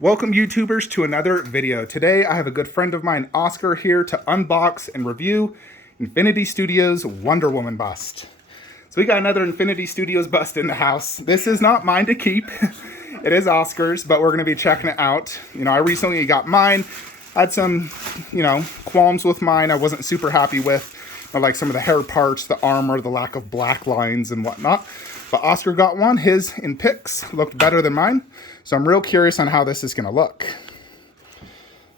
Welcome YouTubers to another video. Today I have a good friend of mine, Oscar, here to unbox and review Infinity Studios Wonder Woman bust. So we got another Infinity Studios bust in the house. This is not mine to keep. It is Oscar's, but we're going to be checking it out. You know, I recently got mine. I had some, qualms with mine I wasn't super happy with. Like some of the hair parts, the armor, the lack of black lines and whatnot. But Oscar got one. His in pics looked better than mine. So I'm real curious on how this is going to look.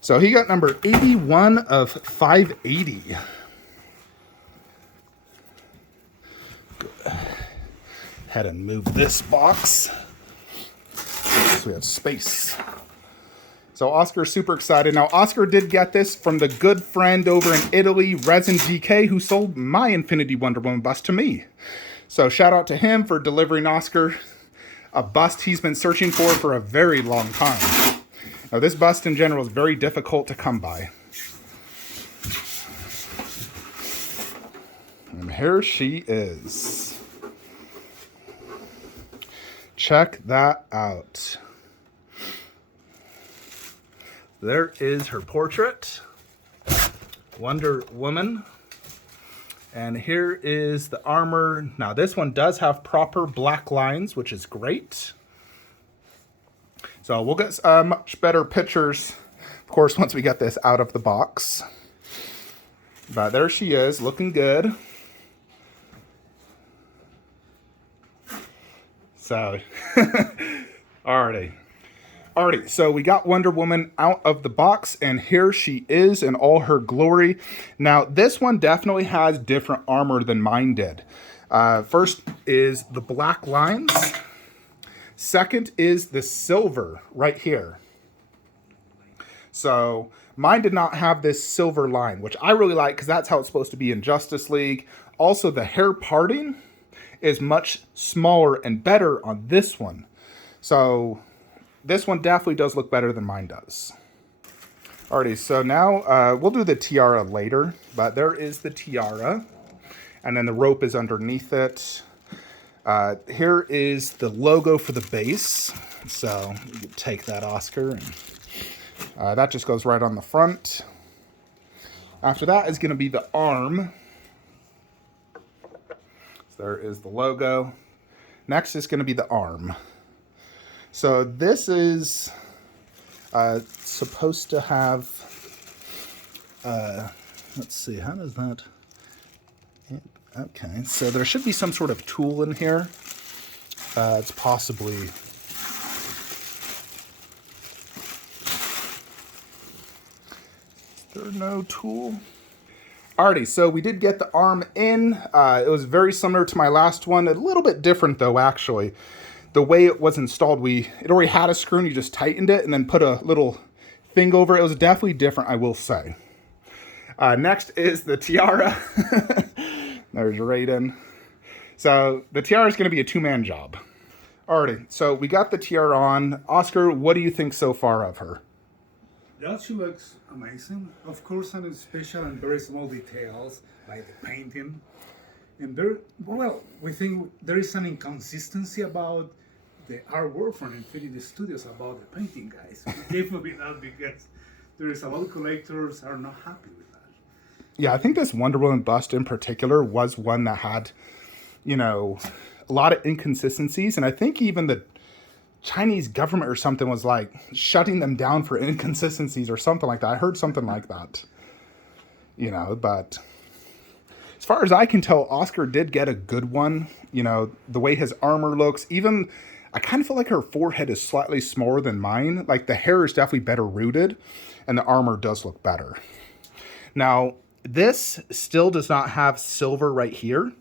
So he got number 81 of 580. Go ahead and move this box so we have space. So Oscar's super excited. Now, Oscar did get this from the good friend over in Italy, Resin GK, who sold my Infinity Wonder Woman bust to me. So shout out to him for delivering Oscar a bust he's been searching for a very long time. Now, this bust in general is very difficult to come by. And here she is. Check that out. There is her portrait, Wonder Woman. And here is the armor. Now this one does have proper black lines, which is great. So we'll get much better pictures, of course, once we get this out of the box. But there she is, looking good. So, alrighty. Alrighty, so we got Wonder Woman out of the box, and here she is in all her glory. Now, this one definitely has different armor than mine did. First is the black lines. Second is the silver right here. So, mine did not have this silver line, which I really like because that's how it's supposed to be in Justice League. Also, the hair parting is much smaller and better on this one. So this one definitely does look better than mine does. Alrighty, so now we'll do the tiara later, but there is the tiara, and then the rope is underneath it. Here is the logo for the base, so you can take that, Oscar, and that just goes right on the front. After that is going to be the arm. So there is the logo. Next is going to be the arm. So this is supposed to have, let's see, how does that, okay, so there should be some sort of tool in here. It's possibly, is there no tool? Alrighty, so we did get the arm in. It was very similar to my last one, a little bit different though, actually. The way it was installed, it already had a screw and you just tightened it and then put a little thing over it. It was definitely different, I will say. Next is the tiara. There's Raiden. So the tiara is going to be a two-man job. Alrighty, so we got the tiara on. Oscar, what do you think so far of her? That she looks amazing. Of course, some special and very small details like the painting. And we think there is an inconsistency about the artwork from Infinity Studios about the painting, guys. We gave a that because there is a lot of collectors are not happy with that. Yeah, I think this Wonder Woman bust in particular was one that had, a lot of inconsistencies. And I think even the Chinese government or something was like shutting them down for inconsistencies or something like that. I heard something like that, but as far as I can tell, Oscar did get a good one. The way his armor looks, even I kind of feel like her forehead is slightly smaller than mine. Like the hair is definitely better rooted and the armor does look better. Now, this still does not have silver right here.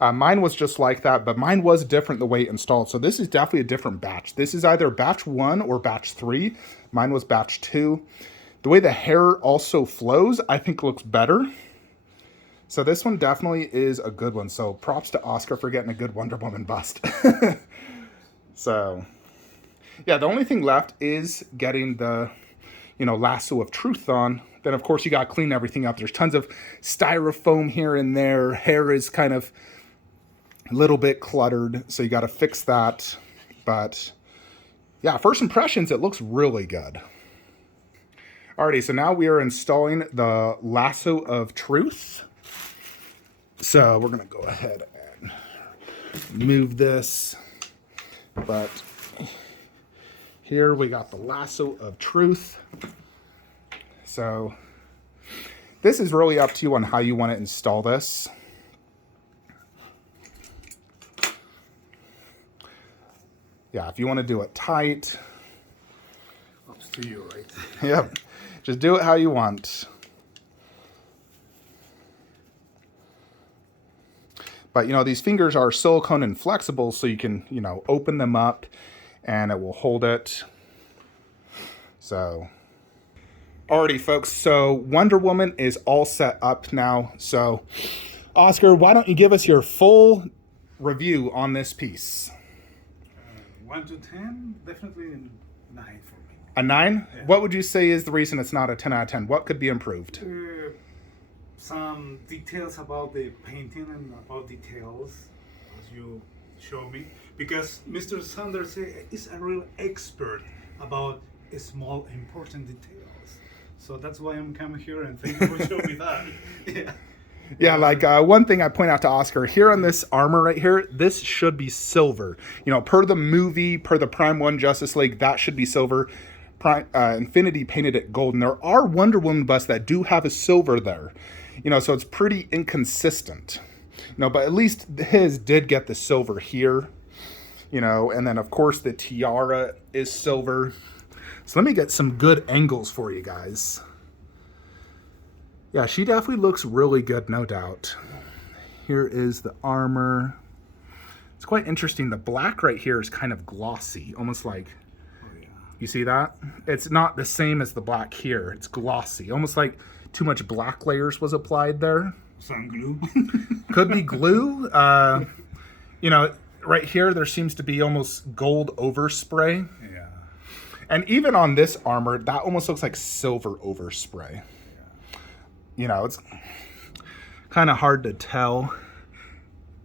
Mine was just like that, but mine was different the way it installed. So this is definitely a different batch. This is either batch 1 or batch 3. Mine was batch 2. The way the hair also flows, I think looks better. So this one definitely is a good one. So props to Oscar for getting a good Wonder Woman bust. So, yeah, the only thing left is getting the, lasso of truth on. Then, of course, you got to clean everything up. There's tons of styrofoam here and there. Hair is kind of a little bit cluttered, so you got to fix that. But Yeah, first impressions, it looks really good. Alrighty, so now we are installing the Lasso of Truth. So we're gonna go ahead and move this. But here we got the Lasso of Truth. So this is really up to you on how you want to install this. Yeah, if you want to do it tight. Up to you, right? Yep. Just do it how you want. But, you know, these fingers are silicone and flexible, so you can, you know, open them up and it will hold it. So, alrighty, folks. So, Wonder Woman is all set up now. So, Oscar, why don't you give us your full review on this piece? 1 to 10, definitely 9 for me. A 9? Yeah. What would you say is the reason it's not a 10 out of 10? What could be improved? Some details about the painting and about details, as you show me, because Mr. Sanders is a real expert about small, important details. So that's why I'm coming here, and thank you for showing me that. Yeah. Yeah, like one thing I point out to Oscar, here on this armor right here, this should be silver. You know, per the movie, per the Prime 1 Justice League, that should be silver. Infinity painted it gold. And there are Wonder Woman busts that do have a silver there. You know, so it's pretty inconsistent. You know, but at least his did get the silver here. You know, and then of course the tiara is silver. So let me get some good angles for you guys. Yeah, she definitely looks really good, no doubt. Here is the armor. It's quite interesting. The black right here is kind of glossy, almost like, you see that? It's not the same as the black here. It's glossy, almost like too much black layers was applied there. Some glue. Could be glue. You know, right here, there seems to be almost gold overspray. Yeah. And even on this armor, that almost looks like silver overspray. You know, it's kind of hard to tell.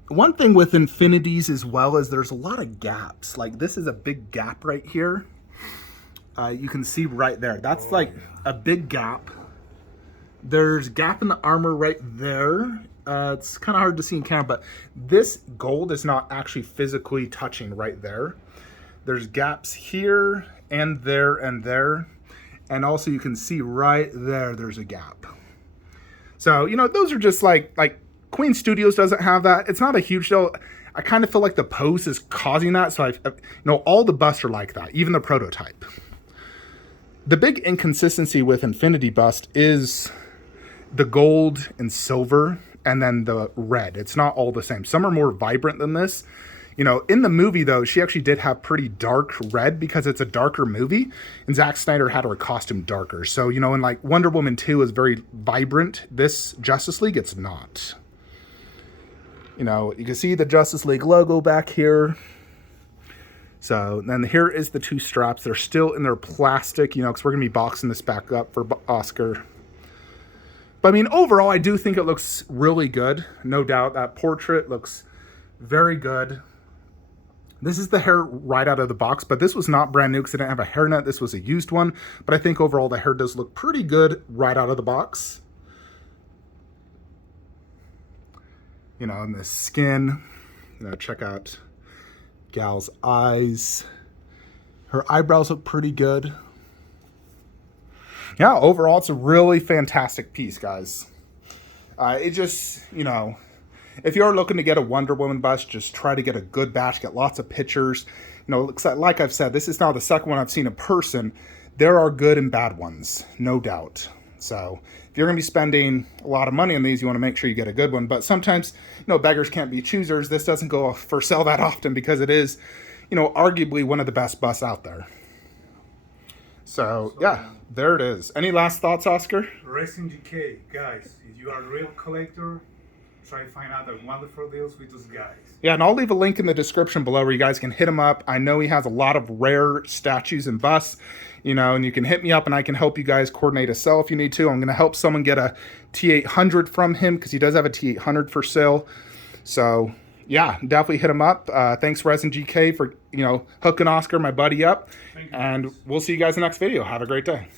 One thing with Infinities as well is there's a lot of gaps. Like this is a big gap right here. You can see right there. That's like a big gap. There's gap in the armor right there. It's kind of hard to see in camera, but this gold is not actually physically touching right there. There's gaps here and there and there. And also you can see right there, there's a gap. So, you know, those are just like Queen Studios doesn't have that. It's not a huge deal. I kind of feel like the pose is causing that. So, you know, all the busts are like that, even the prototype. The big inconsistency with Infinity Bust is the gold and silver and then the red. It's not all the same. Some are more vibrant than this. You know, in the movie, though, she actually did have pretty dark red because it's a darker movie, and Zack Snyder had her costume darker. So, you know, in like Wonder Woman 2 is very vibrant. This Justice League, it's not. You know, you can see the Justice League logo back here. So then here is the two straps. They're still in their plastic, you know, because we're going to be boxing this back up for Oscar. But I mean, overall, I do think it looks really good. No doubt. That portrait looks very good. This is the hair right out of the box, but this was not brand new because it didn't have a hairnet. This was a used one, but I think overall the hair does look pretty good right out of the box. You know, and the skin, you know, check out Gal's eyes. Her eyebrows look pretty good. Yeah, overall, it's a really fantastic piece, guys. It just, you know, if you're looking to get a Wonder Woman bust, just try to get a good batch, get lots of pictures. You know, like I've said, this is now the second one I've seen in person. There are good and bad ones, no doubt. So if you're going to be spending a lot of money on these, you want to make sure you get a good one. But sometimes, you know, beggars can't be choosers. This doesn't go for sale that often because it is, you know, arguably one of the best busts out there. So, yeah, there it is. Any last thoughts, Oscar? Racing GK, guys, if you are a real collector, try to find out the wonderful deals with those guys. Yeah, and I'll leave a link in the description below where you guys can hit him up. I know he has a lot of rare statues and busts, you know, and you can hit me up and I can help you guys coordinate a sale if you need to. I'm going to help someone get a T800 from him because he does have a T800 for sale. So, Yeah, definitely hit him up. Thanks, Resin GK, for hooking Oscar, my buddy, up. Thank you. And we'll see you guys in the next video. Have a great day.